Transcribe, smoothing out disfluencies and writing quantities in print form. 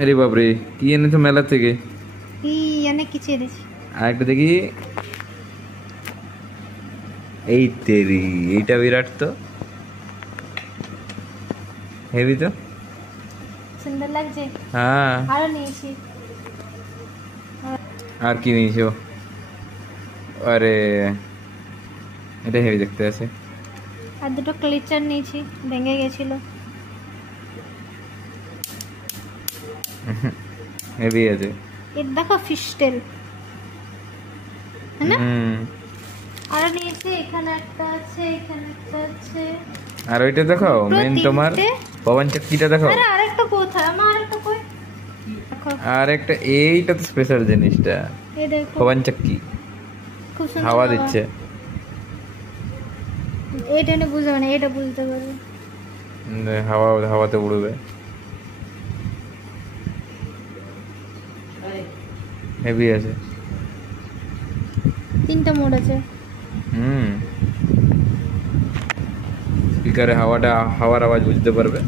আরে বাপরে, কি এনেছো মেলা থেকে? অনেক কিছু এনেছি। আরেকটা দেখি। এই তেরি, এইটা বিরাট তো, হেভি তো। সুন্দর লাগছে। হ্যাঁ, আরো নিয়েছি। আর কি নিয়েছো? আরে, এটা হেভি দেখতে আছে। আর দুটো ক্লিচার নিয়েছি, ভেঙে গেছিল। হেভি আছে। এর দেখো ফিশটেল, হ্যাঁ না? আরো নিয়েছি, এখানে একটা আছে, এখানে একটা আছে। আর ওইটা দেখো, দুটো, মেন তোমার তিনটে। পবন চক্কিটা দেখো। আরে আরেকটা কোথায়? আমার আরেকটা কই? দেখো, আর একটা, এইটা তো স্পেশাল জিনিসটা, এই দেখো, পবন চক্কি খুব সুন্দর হাওয়া দিচ্ছে। এটা নিয়ে বুঝবে না, এটা বুঝতে পারবে। হাওয়া, হাওয়াতে উড়বে। হেভি আছে। তিনটা মোড আছে। স্পিকারে হাওয়াটা, হাওয়ার আওয়াজ বুঝতে পারবে।